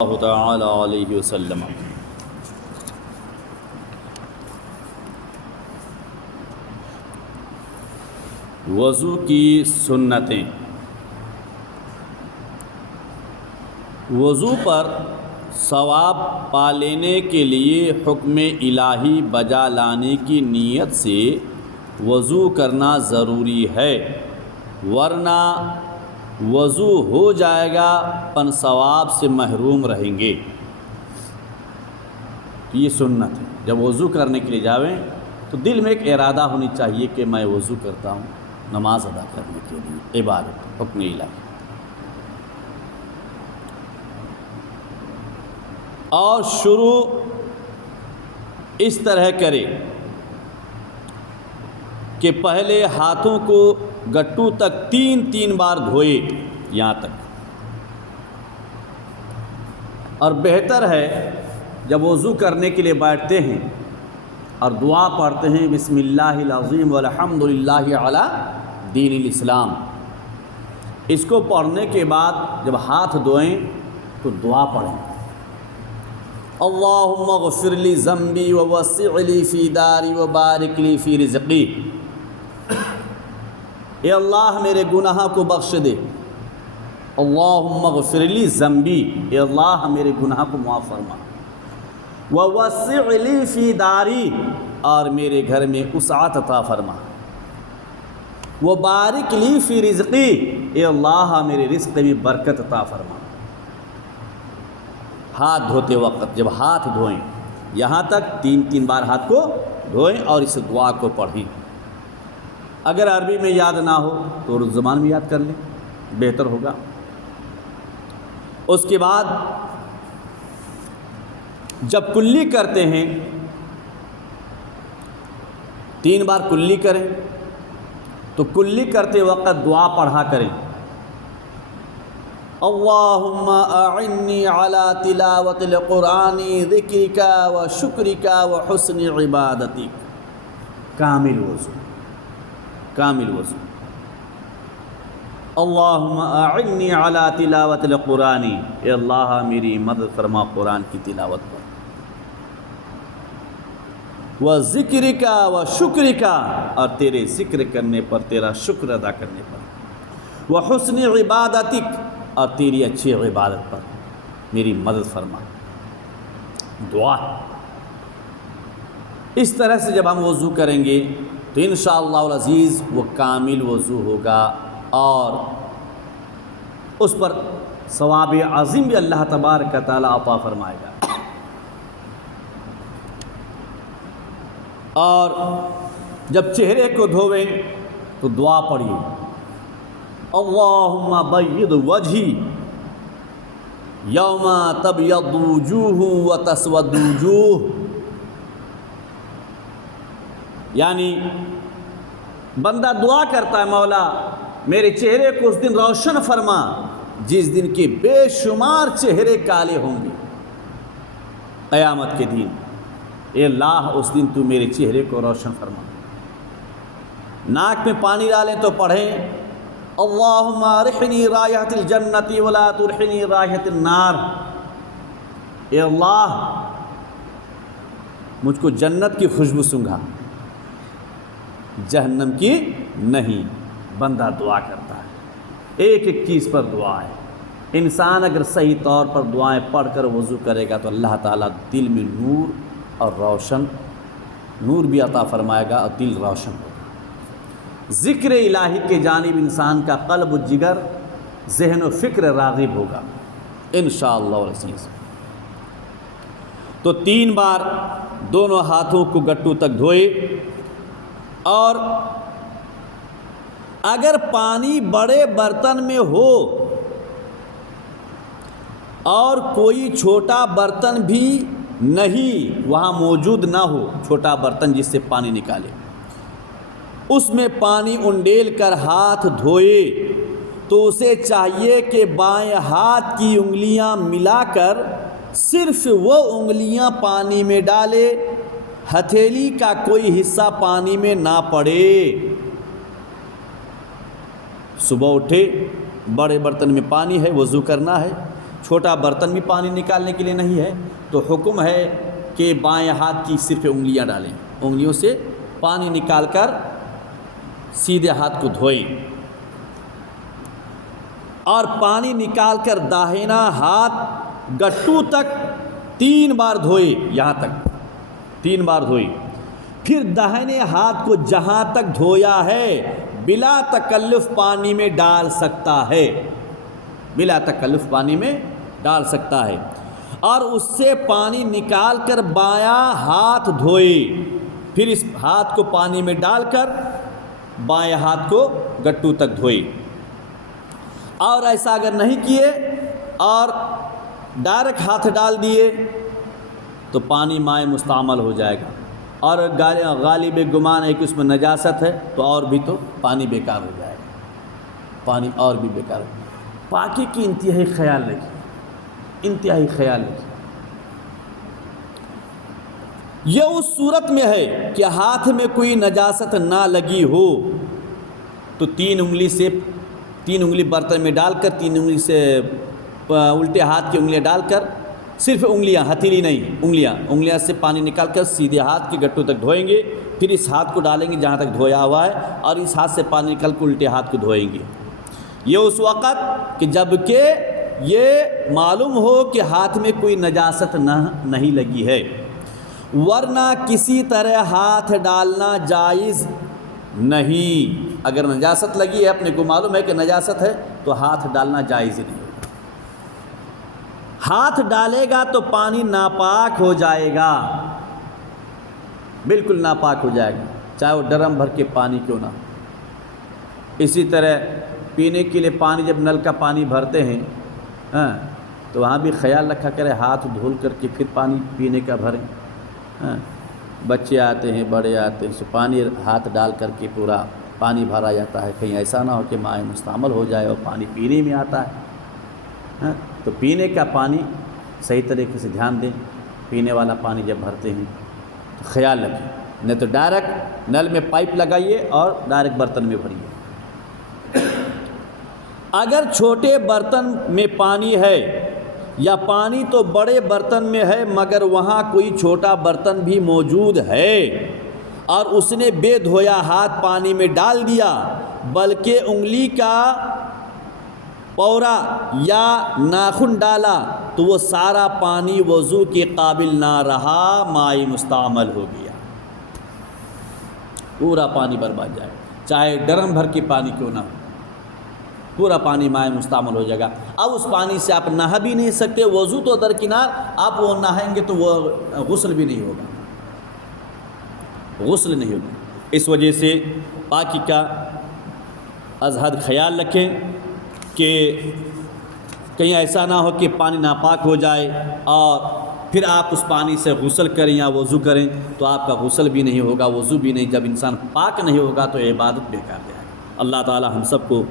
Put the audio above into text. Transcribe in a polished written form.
اللہ تعالی علیہ وسلم۔ وضو کی سنتیں۔ وضو پر ثواب پا لینے کے لیے حکم الہی بجا لانے کی نیت سے وضو کرنا ضروری ہے، ورنہ وضو ہو جائے گا پن ثواب سے محروم رہیں گے۔ یہ سنت ہے، جب وضو کرنے کے لیے جاویں تو دل میں ایک ارادہ ہونی چاہیے کہ میں وضو کرتا ہوں نماز ادا کرنے کے لیے، عبادت، حکم الہی۔ اور شروع اس طرح کرے کہ پہلے ہاتھوں کو گٹو تک تین بار دھوئے یہاں تک، اور بہتر ہے جب وضو کرنے کے لیے بیٹھتے ہیں اور دعا پڑھتے ہیں بسم اللہ العظیم والحمد للہ علی دین الاسلام، اس کو پڑھنے کے بعد جب ہاتھ دھوئیں تو دعا پڑھیں، اللہم اغفر لی ذنبی ووسع لی فی داری وبارک لی فی رزقی، اے اللہ میرے گناہ کو بخش دے، اللہم اغفر لی ذنبی، اے اللہ میرے گناہ کو معاف فرما، ووسع لی فی داری، اور میرے گھر میں وسعت عطا فرما، وبارک لی فی رزقی، اے اللہ میرے رزق میں برکت عطا فرما۔ ہاتھ دھوتے وقت جب ہاتھ دھوئیں یہاں تک تین بار ہاتھ کو دھوئیں اور اس دعا کو پڑھیں۔ اگر عربی میں یاد نہ ہو تو اردو زبان میں یاد کر لیں، بہتر ہوگا۔ اس کے بعد جب کلی کرتے ہیں 3 بار کلی کریں تو کلی کرتے وقت دعا پڑھا کریں، اللہم اعنی علی تلاوت القرآن ذکرک و شکرک و حسن عبادتک۔ کامل وضو، کامل وضو۔ اللہم اعنی علی تلاوت القرآن، اے اللہ میری مدد فرما قرآن کی تلاوت پر، و ذکرک و شکرک، اور تیرے ذکر کرنے پر، تیرا شکر ادا کرنے پر، و حسن عبادتک، اور تیری اچھی عبادت پر میری مدد فرما۔ دعا اس طرح سے جب ہم وضو کریں گے تو انشاءاللہ العزیز وہ کامل وضو ہوگا، اور اس پر ثواب عظیم بھی اللہ تبارک و تعالی عطا فرمائے گا۔ اور جب چہرے کو دھویں تو دعا پڑھیے، اللہم بید وجہی یوم تبیض وجوہ و تسود وجوہ، یعنی بندہ دعا کرتا ہے مولا میرے چہرے کو اس دن روشن فرما جس دن کے بے شمار چہرے کالے ہوں گے قیامت کے دن، اے اللہ اس دن تو میرے چہرے کو روشن فرما۔ ناک میں پانی ڈالیں تو پڑھیں اللہم رحنی رائحۃ الجنت ولا ترحنی رائحۃ النار، اے اللہ مجھ کو جنت کی خوشبو سنگھا، جہنم کی نہیں۔ بندہ دعا کرتا ہے، ایک چیز پر دعا ہے۔ انسان اگر صحیح طور پر دعائیں پڑھ کر وضو کرے گا تو اللہ تعالیٰ دل میں نور اور روشن، نور بھی عطا فرمائے گا اور دل روشن ہوگا۔ ذکر الہی کے جانب انسان کا قلب و جگر، ذہن و فکر راغب ہوگا انشاءاللہ العزیز۔ تو 3 بار دونوں ہاتھوں کو گٹو تک دھوئے، اور اگر پانی بڑے برتن میں ہو اور کوئی چھوٹا برتن بھی نہیں وہاں موجود نہ ہو، چھوٹا برتن جس سے پانی نکالے، اس میں پانی انڈیل کر ہاتھ دھوئے تو اسے چاہیے کہ بائیں ہاتھ کی انگلیاں ملا کر صرف وہ انگلیاں پانی میں ڈالے، ہتھیلی کا کوئی حصہ پانی میں نہ پڑے۔ صبح اٹھے، بڑے برتن میں پانی ہے، وضو کرنا ہے، چھوٹا برتن بھی پانی نکالنے کے لیے نہیں ہے، تو حکم ہے کہ بائیں ہاتھ کی صرف انگلیاں ڈالیں، انگلیوں سے پانی نکال کر سیدھے ہاتھ کو دھوئیں، اور پانی نکال کر داہنا ہاتھ گٹو تک 3 بار دھوئے، یہاں تک 3 بار دھوئے، پھر داہنے ہاتھ کو جہاں تک دھویا ہے بلا تکلف پانی میں ڈال سکتا ہے، بلا تکلف پانی میں ڈال سکتا ہے، اور اس سے پانی نکال کر بایاں ہاتھ دھوئے، پھر اس ہاتھ کو پانی میں ڈال کر بائیں ہاتھ کو گٹو تک دھوئے۔ اور ایسا اگر نہیں کیے اور ڈائریکٹ ہاتھ ڈال دیے تو پانی مائع مستعمل ہو جائے گا، اور غالب گمان ہے کہ اس میں نجاست ہے تو اور بھی تو پانی بیکار ہو جائے گا، پانی اور بھی بیکار ہو جائے گا۔ پاکی کی انتہائی خیال رکھیے، انتہائی خیال رکھیے۔ یہ اس صورت میں ہے کہ ہاتھ میں کوئی نجاست نہ لگی ہو تو 3 انگلی برتن میں ڈال کر 3 انگلی سے الٹے ہاتھ کی انگلیاں ڈال کر، صرف انگلیاں، ہتھیلی نہیں، انگلیاں سے پانی نکال کر سیدھے ہاتھ کے گٹوں تک دھوئیں گے، پھر اس ہاتھ کو ڈالیں گے جہاں تک دھویا ہوا ہے، اور اس ہاتھ سے پانی نکال کر الٹے ہاتھ کو دھوئیں گے۔ یہ اس وقت کہ جب کہ یہ معلوم ہو کہ ہاتھ میں کوئی نجاست نہیں لگی ہے، ورنہ کسی طرح ہاتھ ڈالنا جائز نہیں۔ اگر نجاست لگی ہے، اپنے کو معلوم ہے کہ نجاست ہے، تو ہاتھ ڈالنا جائز نہیں ہوگا۔ ہاتھ ڈالے گا تو پانی ناپاک ہو جائے گا، بالکل ناپاک ہو جائے گا، چاہے وہ ڈرم بھر کے پانی کیوں نہ ہو۔ اسی طرح پینے کے لیے پانی، جب نل کا پانی بھرتے ہیں تو وہاں بھی خیال رکھا کرے، ہاتھ دھول کر کے پھر پانی پینے کا بھریں۔ بچے آتے ہیں، بڑے آتے ہیں، سو پانی ہاتھ ڈال کر کے پورا پانی بھرا جاتا ہے، کہیں ایسا نہ ہو کہ مائع مستعمل ہو جائے اور پانی پینے میں آتا ہے۔ تو پینے کا پانی صحیح طریقے سے دھیان دیں، پینے والا پانی جب بھرتے ہیں تو خیال رکھیں، نہیں تو ڈائریکٹ نل میں پائپ لگائیے اور ڈائریکٹ برتن میں بھریے۔ اگر چھوٹے برتن میں پانی ہے، یا پانی تو بڑے برتن میں ہے مگر وہاں کوئی چھوٹا برتن بھی موجود ہے، اور اس نے بے دھویا ہاتھ پانی میں ڈال دیا، بلکہ انگلی کا پورا یا ناخن ڈالا، تو وہ سارا پانی وضو کے قابل نہ رہا، مائی مستعمل ہو گیا، پورا پانی برباد جائے، چاہے ڈرم بھر کے پانی کیوں نہ ہو، پورا پانی مائع مستعمل ہو جائے گا۔ اب اس پانی سے آپ نہا بھی نہیں سکتے، وضو تو درکنار، آپ وہ نہائیں گے تو وہ غسل بھی نہیں ہوگا، غسل نہیں ہوگا۔ اس وجہ سے پاکی کا از حد خیال رکھیں کہ کہیں ایسا نہ ہو کہ پانی ناپاک ہو جائے اور پھر آپ اس پانی سے غسل کریں یا وضو کریں تو آپ کا غسل بھی نہیں ہوگا، وضو بھی نہیں۔ جب انسان پاک نہیں ہوگا تو عبادت بیکار جائے گا۔ اللہ تعالی ہم سب کو